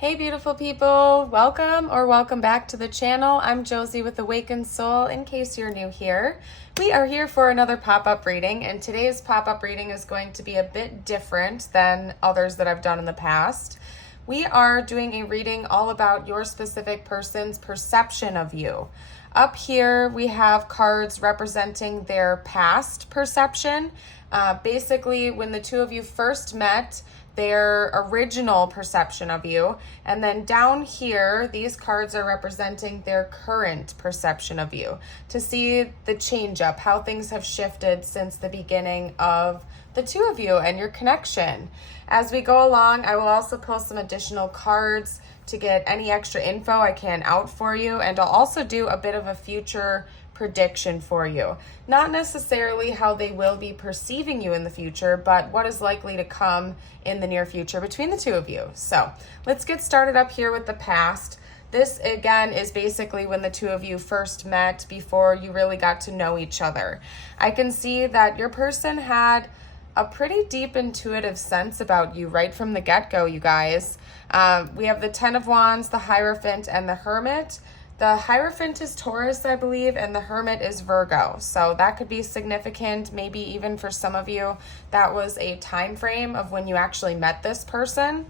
Hey beautiful people, welcome back to the channel. I'm Josie with Awakened Soul. In case you're new here, we are here for another pop-up reading, and today's pop-up reading is going to be a bit different than others that I've done in the past. We are doing a reading all about your specific person's perception of you. Up here we have cards representing their past perception. Basically, when the two of you first met, their original perception of you, and then down here these cards are representing their current perception of you, to see the change up, how things have shifted since the beginning of the two of you and your connection. As we go along, I will also post some additional cards to get any extra info I can out for you, and I'll also do a bit of a future prediction for you. Not necessarily how they will be perceiving you in the future, but what is likely to come in the near future between the two of you. So let's get started up here with the past. This again is basically when the two of you first met, before you really got to know each other. I can see that your person had a pretty deep intuitive sense about you right from the get-go, you guys. We have the Ten of Wands, the Hierophant, and the Hermit. The Hierophant is Taurus, I believe, and the Hermit is Virgo. So that could be significant, maybe even for some of you, that was a time frame of when you actually met this person.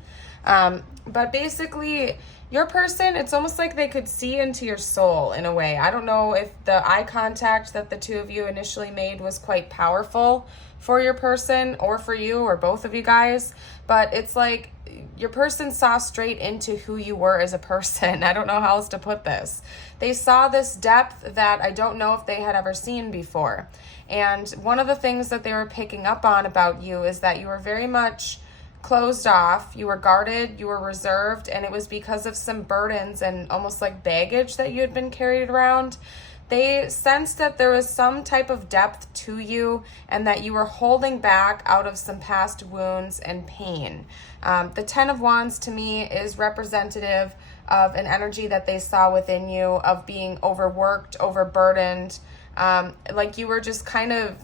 But basically, your person, it's almost like they could see into your soul in a way. I don't know if the eye contact that the two of you initially made was quite powerful for your person or for you or both of you guys, but it's like your person saw straight into who you were as a person. I don't know how else to put this. They saw this depth that I don't know if they had ever seen before. And one of the things that they were picking up on about you is that you were very much closed off, you were guarded, you were reserved, and it was because of some burdens and almost like baggage that you had been carried around. They sensed that there was some type of depth to you and that you were holding back out of some past wounds and pain. The Ten of Wands to me is representative of an energy that they saw within you of being overworked, overburdened, like you were just kind of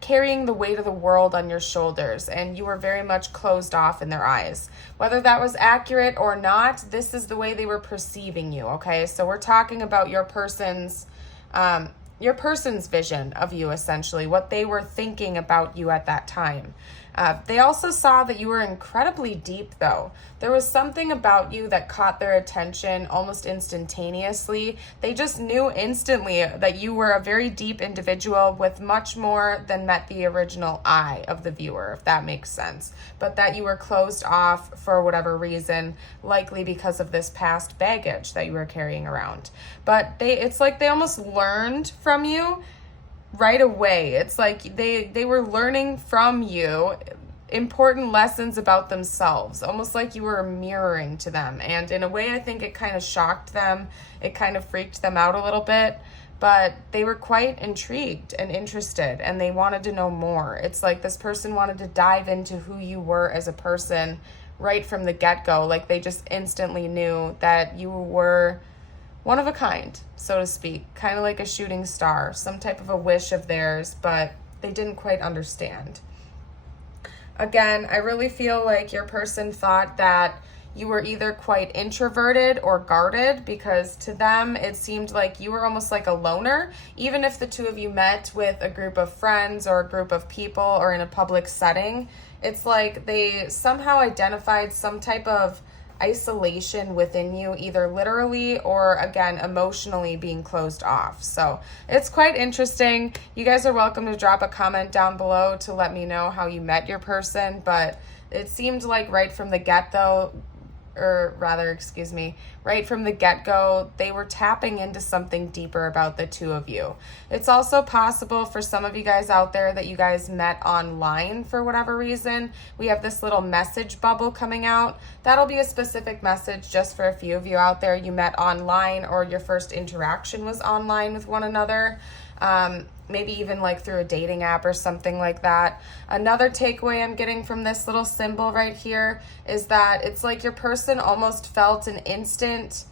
carrying the weight of the world on your shoulders, and you were very much closed off in their eyes. Whether that was accurate or not, this is the way they were perceiving you, okay? So we're talking about your person's vision of you, essentially, what they were thinking about you at that time. They also saw that you were incredibly deep, though. There was something about you that caught their attention almost instantaneously. They just knew instantly that you were a very deep individual with much more than met the original eye of the viewer, if that makes sense. But that you were closed off for whatever reason, likely because of this past baggage that you were carrying around. But it's like they almost learned from you right away. It's like they were learning from you important lessons about themselves, almost like you were mirroring to them. And in a way, I think it kind of shocked them. It kind of freaked them out a little bit, but they were quite intrigued and interested, and they wanted to know more. It's like this person wanted to dive into who you were as a person right from the get-go. Like they just instantly knew that you were one of a kind, so to speak, kind of like a shooting star, some type of a wish of theirs, but they didn't quite understand. Again, I really feel like your person thought that you were either quite introverted or guarded, because to them it seemed like you were almost like a loner. Even if the two of you met with a group of friends or a group of people or in a public setting, it's like they somehow identified some type of isolation within you, either literally or again emotionally being closed off. So it's quite interesting. You guys are welcome to drop a comment down below to let me know how you met your person, but it seemed like right from the right from the get-go, they were tapping into something deeper about the two of you. It's also possible for some of you guys out there that you guys met online for whatever reason. We have this little message bubble coming out. That'll be a specific message just for a few of you out there. You met online, or your first interaction was online with one another. Maybe even like through a dating app or something like that. Another takeaway I'm getting from this little symbol right here is that it's like your person almost felt an instant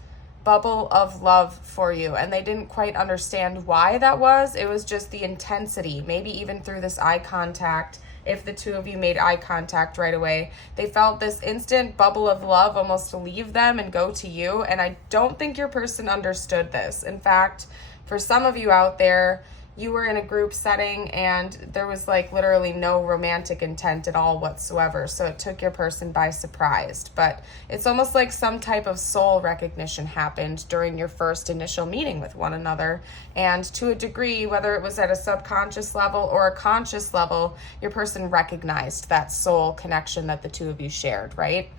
bubble of love for you, and they didn't quite understand why that was. It was just the intensity, maybe even through this eye contact if the two of you made eye contact right away. They felt this instant bubble of love almost leave them and go to you, and I don't think your person understood this. In fact, for some of you out there, you were in a group setting and there was like literally no romantic intent at all whatsoever. So it took your person by surprise. But it's almost like some type of soul recognition happened during your first initial meeting with one another. And to a degree, whether it was at a subconscious level or a conscious level, your person recognized that soul connection that the two of you shared, right?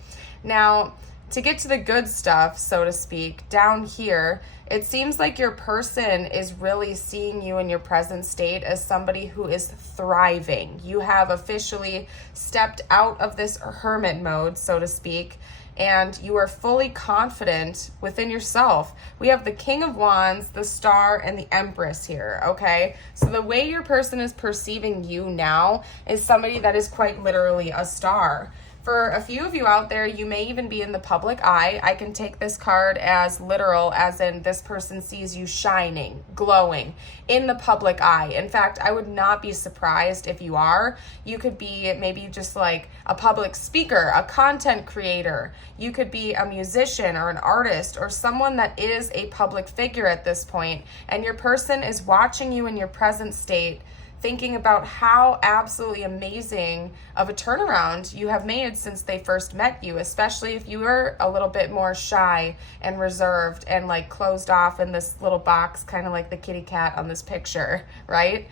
Now, to get to the good stuff, so to speak, down here, it seems like your person is really seeing you in your present state as somebody who is thriving. You have officially stepped out of this hermit mode, so to speak, and you are fully confident within yourself. We have the King of Wands, the Star, and the Empress here, okay? So the way your person is perceiving you now is somebody that is quite literally a star. For a few of you out there, you may even be in the public eye. I can take this card as literal, as in this person sees you shining, glowing in the public eye. In fact, I would not be surprised if you are. You could be maybe just like a public speaker, a content creator. You could be a musician or an artist or someone that is a public figure at this point, and your person is watching you in your present state, thinking about how absolutely amazing of a turnaround you have made since they first met you, especially if you were a little bit more shy and reserved and like closed off in this little box, kind of like the kitty cat on this picture, right?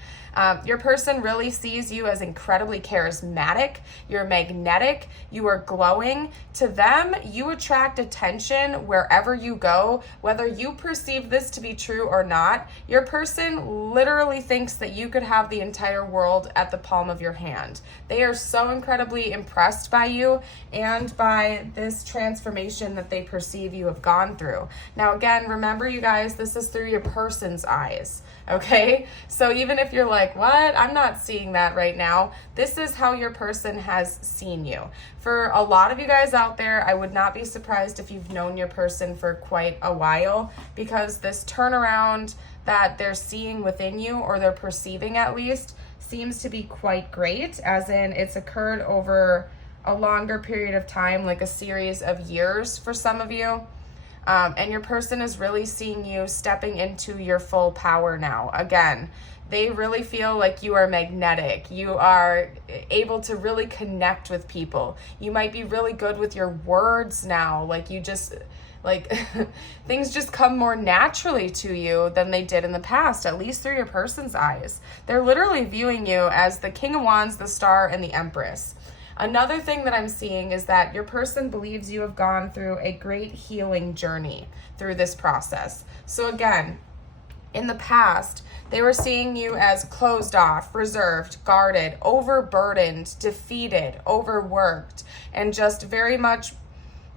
Your person really sees you as incredibly charismatic. You're magnetic. You are glowing. To them, you attract attention wherever you go, whether you perceive this to be true or not. Your person literally thinks that you could have the entire world at the palm of your hand. They are so incredibly impressed by you and by this transformation that they perceive you have gone through. Now, again, remember, you guys, this is through your person's eyes. Okay, so even if you're like, what? I'm not seeing that right now. This is how your person has seen you. For a lot of you guys out there, I would not be surprised if you've known your person for quite a while, because this turnaround that they're seeing within you, or they're perceiving at least, seems to be quite great, as in it's occurred over a longer period of time, like a series of years for some of you. And your person is really seeing you stepping into your full power now. Again, they really feel like you are magnetic. You are able to really connect with people. You might be really good with your words now. Like you just, like things just come more naturally to you than they did in the past, at least through your person's eyes. They're literally viewing you as the King of Wands, the Star, and the Empress. Another thing that I'm seeing is that your person believes you have gone through a great healing journey through this process. So again, in the past, they were seeing you as closed off, reserved, guarded, overburdened, defeated, overworked, and just very much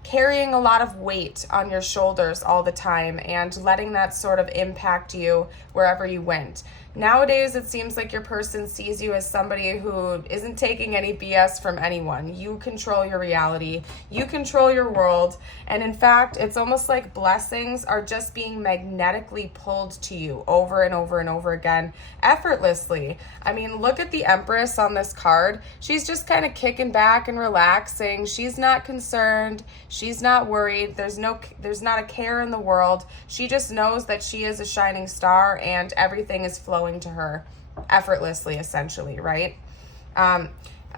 carrying a lot of weight on your shoulders all the time and letting that sort of impact you wherever you went. Nowadays, it seems like your person sees you as somebody who isn't taking any BS from anyone. You control your reality, you control your world, and in fact, it's almost like blessings are just being magnetically pulled to you over and over and over again, effortlessly. I mean, look at the Empress on this card. She's just kind of kicking back and relaxing. She's not concerned. She's not worried. There's not a care in the world. She just knows that she is a shining star and everything is flowing to her effortlessly, essentially, right?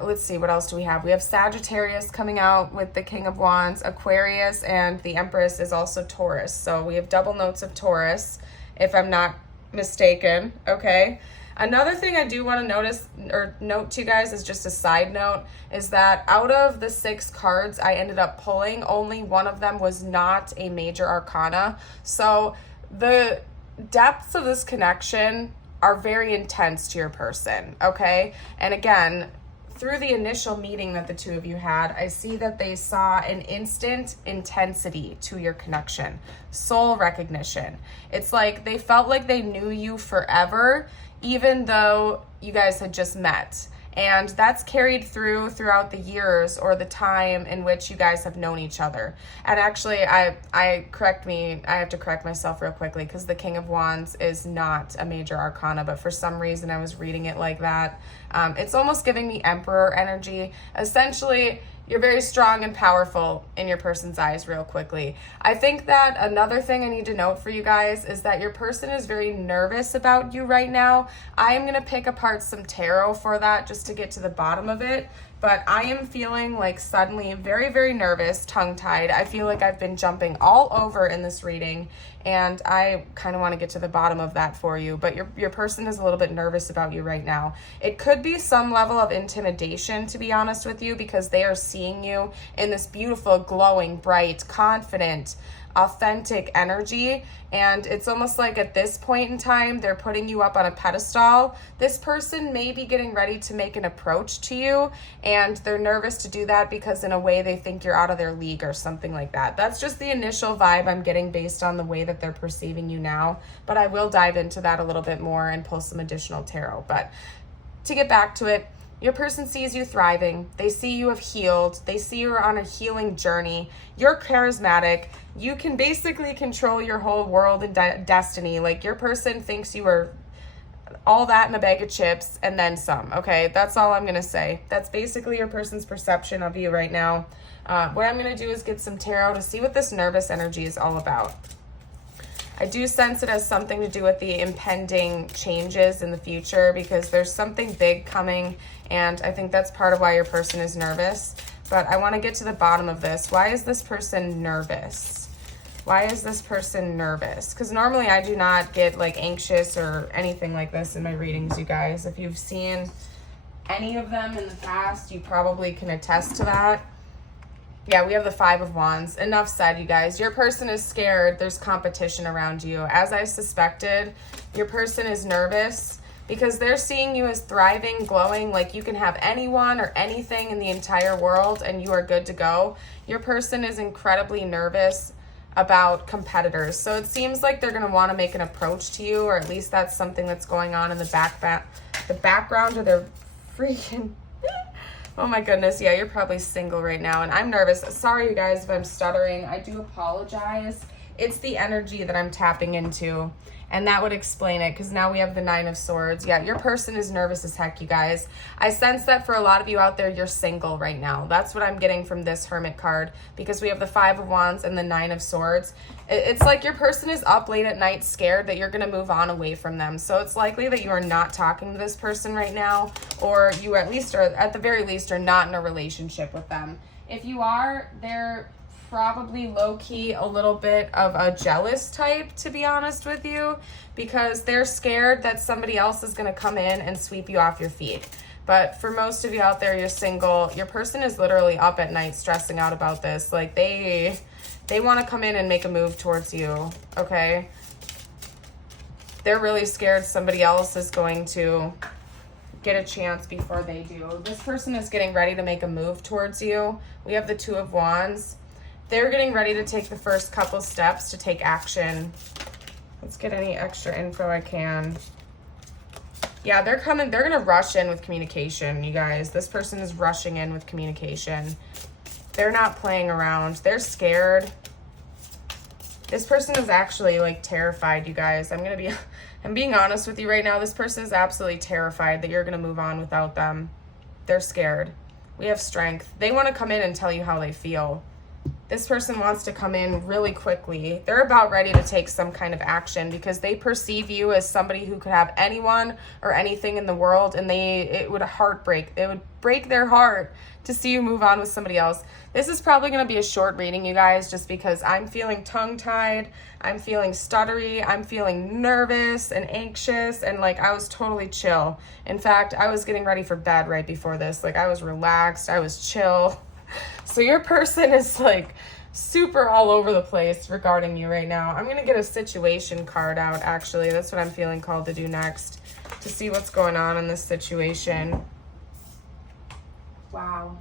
Let's see, what else do we have? We have Sagittarius coming out with the King of Wands, Aquarius, and the Empress is also Taurus. So we have double notes of Taurus, if I'm not mistaken, okay? Another thing I do want to note to you guys, is just a side note, is that out of the 6 cards I ended up pulling, only one of them was not a major arcana. So the depths of this connection are very intense to your person, okay? And again, through the initial meeting that the two of you had, I see that they saw an instant intensity to your connection, soul recognition. It's like they felt like they knew you forever, even though you guys had just met. And that's carried throughout the years or the time in which you guys have known each other. And actually, I have to correct myself real quickly, because the King of Wands is not a major arcana, but for some reason I was reading it like that. It's almost giving me Emperor energy. Essentially, you're very strong and powerful in your person's eyes real quickly. I think that another thing I need to note for you guys is that your person is very nervous about you right now. I am going to pick apart some tarot for that just to get to the bottom of it. But I am feeling like suddenly very, very nervous, tongue-tied. I feel like I've been jumping all over in this reading, and I kind of want to get to the bottom of that for you. But your person is a little bit nervous about you right now. It could be some level of intimidation, to be honest with you, because they are seeing you in this beautiful, glowing, bright, confident, authentic energy, and it's almost like at this point in time they're putting you up on a pedestal. This person may be getting ready to make an approach to you, and they're nervous to do that because in a way they think you're out of their league or something like that. That's just the initial vibe I'm getting based on the way that they're perceiving you now, but I will dive into that a little bit more and pull some additional tarot. But to get back to it, your person sees you thriving. They see you have healed. They see you're on a healing journey. You're charismatic. You can basically control your whole world and destiny. Like, your person thinks you are all that in a bag of chips and then some, okay? That's all I'm going to say. That's basically your person's perception of you right now. What I'm going to do is get some tarot to see what this nervous energy is all about. I do sense it has something to do with the impending changes in the future, because there's something big coming, and I think that's part of why your person is nervous. But I want to get to the bottom of this. Why is this person nervous? Why is this person nervous? Because normally I do not get like anxious or anything like this in my readings, you guys. If you've seen any of them in the past, you probably can attest to that. Yeah, we have the Five of Wands. Enough said, you guys. Your person is scared. There's competition around you. As I suspected, your person is nervous because they're seeing you as thriving, glowing, like you can have anyone or anything in the entire world and you are good to go. Your person is incredibly nervous about competitors. So it seems like they're going to want to make an approach to you, or at least that's something that's going on in the background, or they're freaking... Oh my goodness, yeah, you're probably single right now, and I'm nervous. Sorry, you guys, if I'm stuttering. I do apologize. It's the energy that I'm tapping into, and that would explain it, because now we have the Nine of Swords. Yeah, your person is nervous as heck, you guys. I sense that for a lot of you out there, you're single right now. That's what I'm getting from this Hermit card, because we have the Five of Wands and the Nine of Swords. It's like your person is up late at night scared that you're going to move on away from them. So it's likely that you are not talking to this person right now, or you at the very least are not in a relationship with them. If you are, they're probably low-key a little bit of a jealous type, to be honest with you, because they're scared that somebody else is going to come in and sweep you off your feet. But for most of you out there, you're single. Your person is literally up at night stressing out about this. Like, they want to come in and make a move towards you, okay? They're really scared somebody else is going to get a chance before they do. This person is getting ready to make a move towards you. We have the Two of Wands. They're getting ready to take the first couple steps to take action. Let's get any extra info I can. Yeah, they're coming. They're going to rush in with communication, you guys. This person is rushing in with communication. They're not playing around. They're scared. This person is actually like terrified, you guys. I'm being honest with you right now. This person is absolutely terrified that you're going to move on without them. They're scared. We have Strength. They want to come in and tell you how they feel. This person wants to come in really quickly. They're about ready to take some kind of action because they perceive you as somebody who could have anyone or anything in the world, and it would break their heart to see you move on with somebody else. This is probably going to be a short reading, you guys, just because I'm feeling tongue-tied, I'm feeling stuttery, I'm feeling nervous and anxious, and like I was totally chill. In fact, I was getting ready for bed right before this. Like, I was relaxed, I was chill. So your person is like super all over the place regarding you right now. I'm going to get a situation card out, actually. That's what I'm feeling called to do next, to see what's going on in this situation. Wow.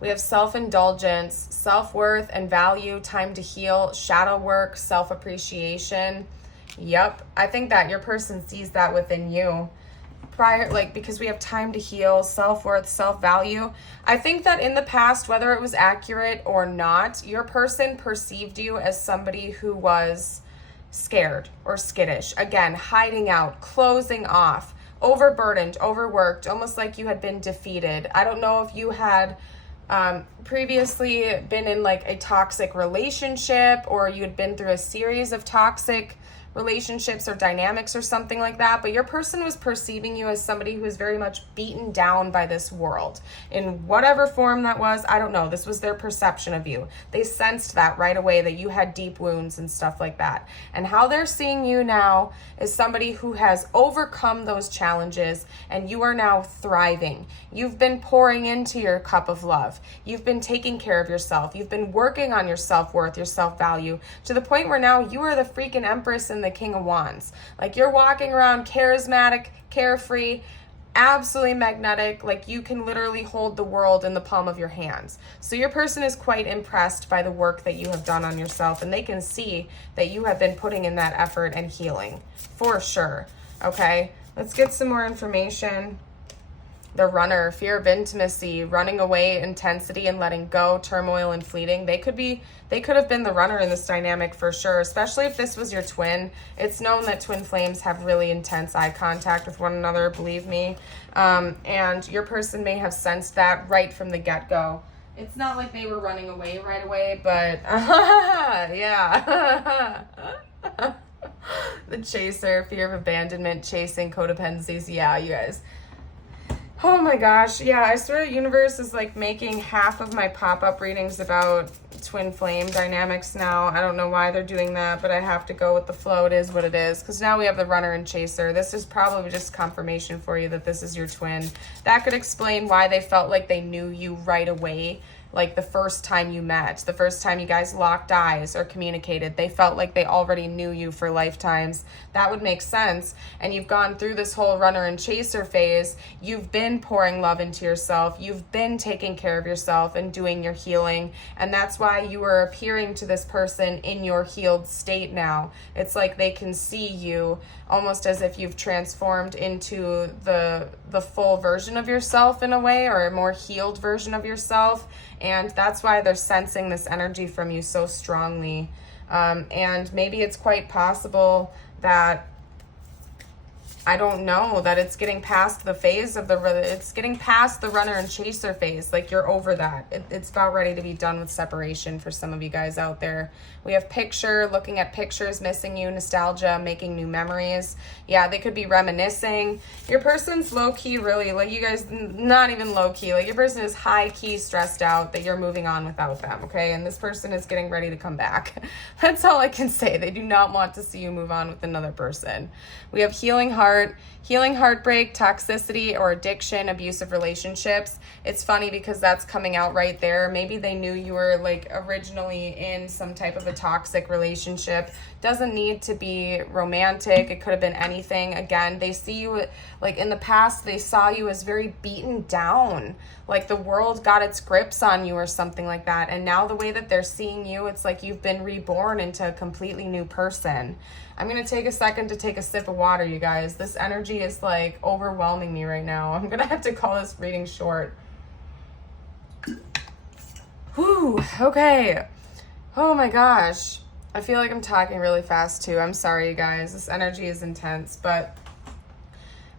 We have self-indulgence, self-worth and value, time to heal, shadow work, self-appreciation. Yep. I think that your person sees that within you. prior, like, because we have time to heal, self-worth, self-value, I think that in the past, whether it was accurate or not, your person perceived you as somebody who was scared or skittish. Again, hiding out, closing off, overburdened, overworked, almost like you had been defeated. I don't know if you had previously been in like a toxic relationship, or you had been through a series of toxic relationships or dynamics or something like that, but your person was perceiving you as somebody who was very much beaten down by this world in whatever form that was. I don't know. This was their perception of you. They sensed that right away, that you had deep wounds and stuff like that. And how they're seeing you now is somebody who has overcome those challenges, and you are now thriving. You've been pouring into your cup of love. You've been taking care of yourself. You've been working on your self-worth, your self-value, to the point where now you are the freaking empress and the King of Wands. Like, you're walking around charismatic, carefree, absolutely magnetic. Like, you can literally hold the world in the palm of your hands. So your person is quite impressed by the work that you have done on yourself, and they can see that you have been putting in that effort and healing for sure. Okay, let's get some more information. The runner, fear of intimacy, running away, intensity and letting go, turmoil and fleeting. They could have been the runner in this dynamic for sure, especially if this was your twin. It's known that twin flames have really intense eye contact with one another, believe me. And your person may have sensed that right from the get-go. It's not like they were running away right away, but yeah. The chaser, fear of abandonment, chasing, codependencies. Yeah, you guys. Oh my gosh. Yeah, I swear the universe is like making half of my pop-up readings about twin flame dynamics now. I don't know why they're doing that, but I have to go with the flow. It is what it is. Because now we have the runner and chaser. This is probably just confirmation for you that this is your twin. That could explain why they felt like they knew you right away. Like the first time you met, the first time you guys locked eyes or communicated, they felt like they already knew you for lifetimes. That would make sense. And you've gone through this whole runner and chaser phase. You've been pouring love into yourself. You've been taking care of yourself and doing your healing. And that's why you are appearing to this person in your healed state now. It's like they can see you almost as if you've transformed into the full version of yourself in a way, or a more healed version of yourself. And that's why they're sensing this energy from you so strongly. And maybe it's quite possible that, I don't know, that it's getting past the phase of it's getting past the runner and chaser phase. Like, you're over that. It's about ready to be done with separation for some of you guys out there. We have picture, looking at pictures, missing you, nostalgia, making new memories. Yeah, they could be reminiscing. Your person's low-key, really, like, you guys, not even low-key. Like, your person is high-key stressed out that you're moving on without them, okay? And this person is getting ready to come back. That's all I can say. They do not want to see you move on with another person. We have healing heart, healing heartbreak, toxicity or addiction, abusive relationships. It's funny because that's coming out right there. Maybe they knew you were like originally in some type of a toxic relationship. Doesn't need to be romantic. It could have been anything. Again, they see you, like in the past, they saw you as very beaten down. Like the world got its grips on you or something like that. And now the way that they're seeing you, it's like you've been reborn into a completely new person. I'm going to take a second to take a sip of water, you guys. This energy is like overwhelming me right now. I'm going to have to call this reading short. Whew, okay. Oh my gosh. I feel like I'm talking really fast too. I'm sorry, you guys. This energy is intense, but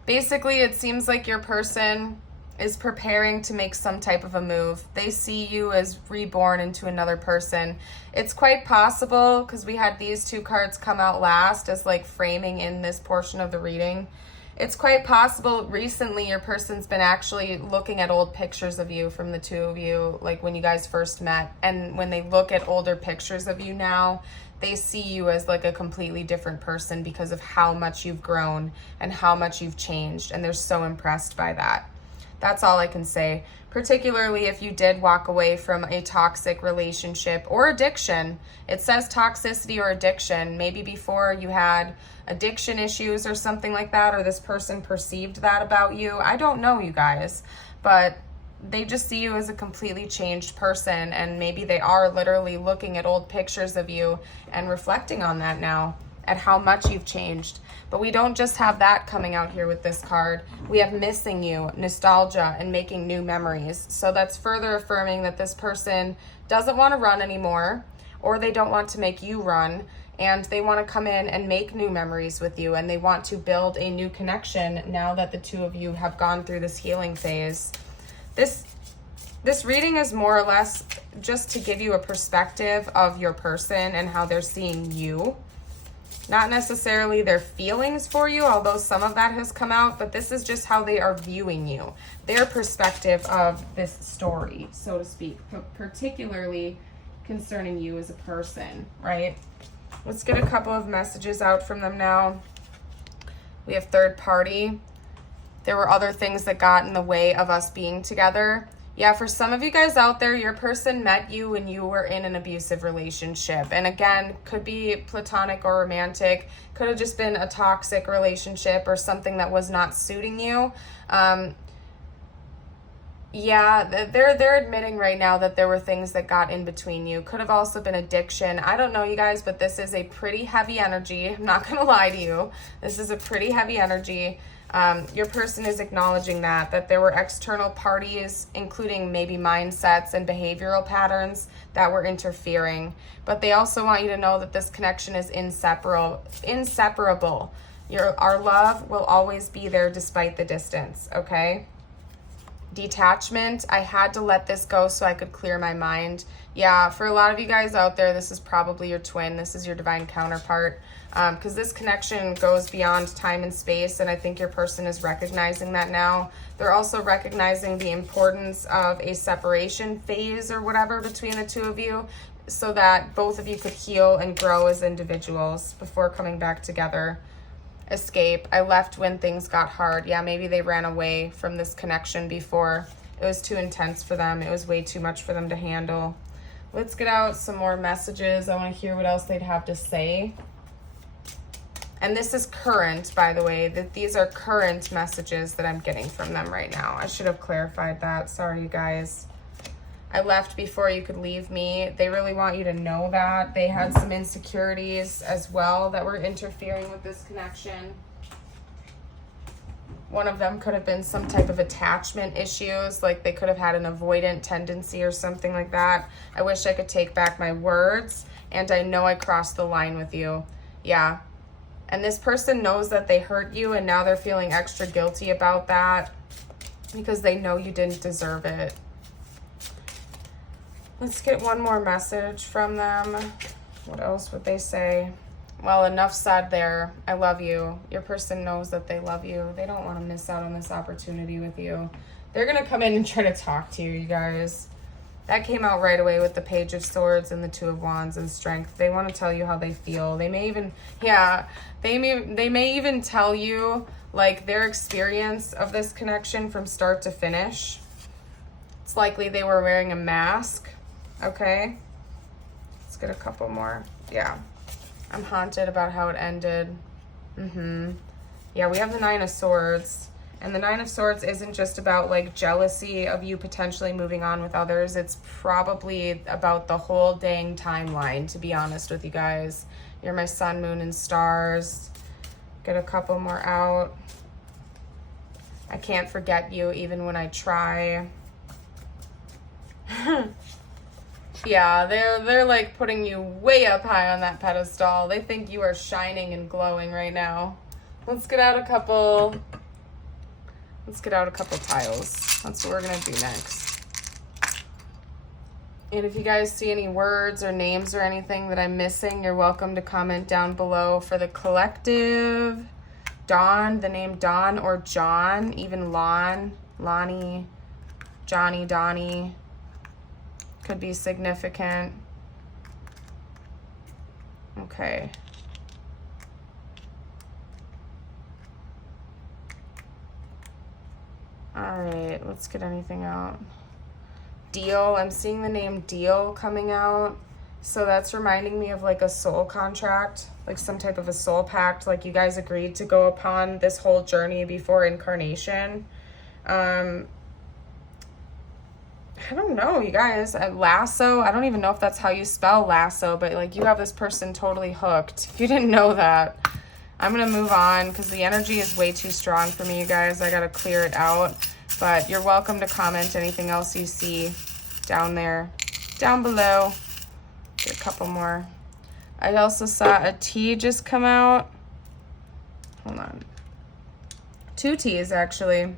basically it seems like your person is preparing to make some type of a move. They see you as reborn into another person. It's quite possible, because we had these two cards come out last as like framing in this portion of the reading. It's quite possible recently your person's been actually looking at old pictures of you from the two of you, like when you guys first met. And when they look at older pictures of you now, they see you as like a completely different person because of how much you've grown and how much you've changed. And they're so impressed by that. That's all I can say, particularly if you did walk away from a toxic relationship or addiction. It says toxicity or addiction. Maybe before you had addiction issues or something like that, or this person perceived that about you. I don't know, you guys, but they just see you as a completely changed person, and maybe they are literally looking at old pictures of you and reflecting on that now. at how much you've changed. But we don't just have that coming out here with this card. We have missing you, nostalgia, and making new memories. So that's further affirming that this person doesn't want to run anymore, or they don't want to make you run, and they want to come in and make new memories with you, and they want to build a new connection now that the two of you have gone through this healing phase. This reading is more or less just to give you a perspective of your person and how they're seeing you. Not necessarily their feelings for you, although some of that has come out, but this is just how they are viewing you. Their perspective of this story, so to speak, particularly concerning you as a person, right? Let's get a couple of messages out from them now. We have third party. There were other things that got in the way of us being together. Yeah, for some of you guys out there, your person met you when you were in an abusive relationship. And again, could be platonic or romantic. Could have just been a toxic relationship or something that was not suiting you. Yeah, they're admitting right now that there were things that got in between you. Could have also been addiction. I don't know, you guys, but this is a pretty heavy energy. I'm not going to lie to you. This is a pretty heavy energy. Your person is acknowledging that there were external parties, including maybe mindsets and behavioral patterns that were interfering. But they also want you to know that this connection is inseparable. Our love will always be there despite the distance, okay? Detachment. I had to let this go so I could clear my mind. Yeah, for a lot of you guys out there, this is probably your twin. This is your divine counterpart. Because this connection goes beyond time and space, and I think your person is recognizing that now. They're also recognizing the importance of a separation phase or whatever between the two of you, so that both of you could heal and grow as individuals before coming back together. Escape. I left when things got hard. Yeah, maybe they ran away from this connection before. It was too intense for them. It was way too much for them to handle. Let's get out some more messages. I want to hear what else they'd have to say. And this is current, by the way, that these are current messages that I'm getting from them right now. I should have clarified that. Sorry, you guys. I left before you could leave me. They really want you to know that. They had some insecurities as well that were interfering with this connection. One of them could have been some type of attachment issues, like they could have had an avoidant tendency or something like that. I wish I could take back my words, and I know I crossed the line with you. Yeah. And this person knows that they hurt you, and now they're feeling extra guilty about that because they know you didn't deserve it. Let's get one more message from them. What else would they say? Well, enough said there. I love you. Your person knows that they love you. They don't want to miss out on this opportunity with you. They're going to come in and try to talk to you, you guys. That came out right away with the Page of Swords and the Two of Wands and Strength. They want to tell you how they feel. They may even, they may even tell you like their experience of this connection from start to finish. It's likely they were wearing a mask. Okay. Let's get a couple more. Yeah. I'm haunted about how it ended. Yeah, we have the Nine of Swords. And the Nine of Swords isn't just about like jealousy of you potentially moving on with others. It's probably about the whole dang timeline, to be honest with you guys. You're my sun, moon, and stars. Get a couple more out. I can't forget you even when I try. Yeah, they're like putting you way up high on that pedestal. They think you are shining and glowing right now. Let's get out a couple tiles. That's what we're going to do next. And if you guys see any words or names or anything that I'm missing, you're welcome to comment down below. For the collective, Dawn, the name Dawn or John, even Lon, Lonnie, Johnny, Donnie, could be significant. Okay. All right, let's get anything out. Deal, I'm seeing the name Deal coming out. So that's reminding me of like a soul contract, like some type of a soul pact, like you guys agreed to go upon this whole journey before incarnation. I don't know, you guys. Lasso, I don't even know if that's how you spell lasso, but like you have this person totally hooked. If you didn't know that, I'm going to move on because the energy is way too strong for me, you guys. I got to clear it out. But you're welcome to comment anything else you see down there, down below. Get a couple more. I also saw a T just come out. Hold on. 2 T's, actually.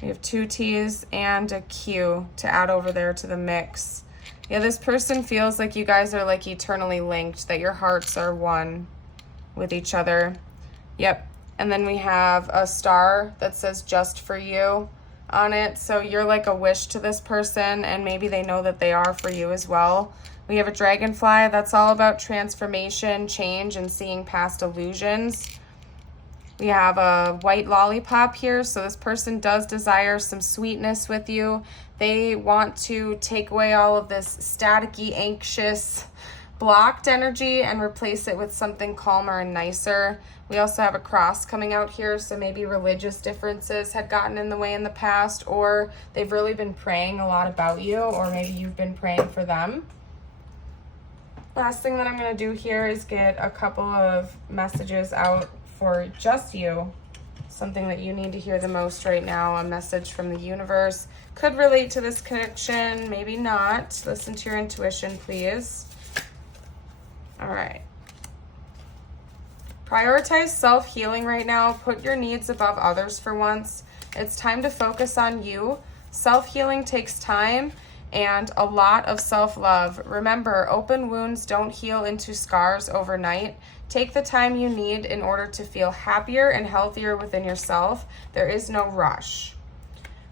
We have 2 T's and a Q to add over there to the mix. Yeah, this person feels like you guys are like eternally linked, that your hearts are one with each other. Yep. And then we have a star that says just for you on it. So you're like a wish to this person, and maybe they know that they are for you as well. We have a dragonfly. That's all about transformation, change, and seeing past illusions. We have a white lollipop here. So this person does desire some sweetness with you. They want to take away all of this staticky, anxious, blocked energy and replace it with something calmer and nicer. We also have a cross coming out here, so maybe religious differences had gotten in the way in the past, or they've really been praying a lot about you, or maybe you've been praying for them. Last thing that I'm going to do here is get a couple of messages out for just you, something that you need to hear the most right now, a message from the universe. Could relate to this connection, maybe not. Listen to your intuition, please. All right. Prioritize self-healing right now. Put your needs above others for once. It's time to focus on you. Self-healing takes time and a lot of self-love. Remember, open wounds don't heal into scars overnight. Take the time you need in order to feel happier and healthier within yourself. There is no rush.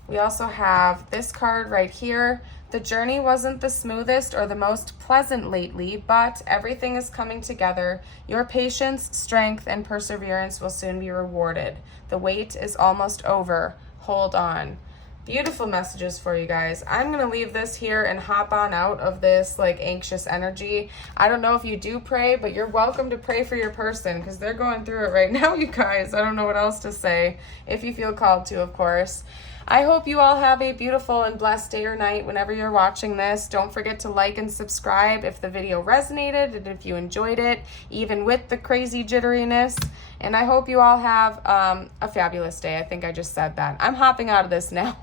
We also have this card right here. The journey wasn't the smoothest or the most pleasant lately, but everything is coming together. Your patience, strength, and perseverance will soon be rewarded. The wait is almost over. Hold on. Beautiful messages for you guys. I'm going to leave this here and hop on out of this like anxious energy. I don't know if you do pray, but you're welcome to pray for your person because they're going through it right now, you guys. I don't know what else to say, if you feel called to, of course. I hope you all have a beautiful and blessed day or night whenever you're watching this. Don't forget to like and subscribe if the video resonated and if you enjoyed it, even with the crazy jitteriness. And I hope you all have a fabulous day. I think I just said that. I'm hopping out of this now.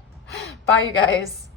Bye, you guys.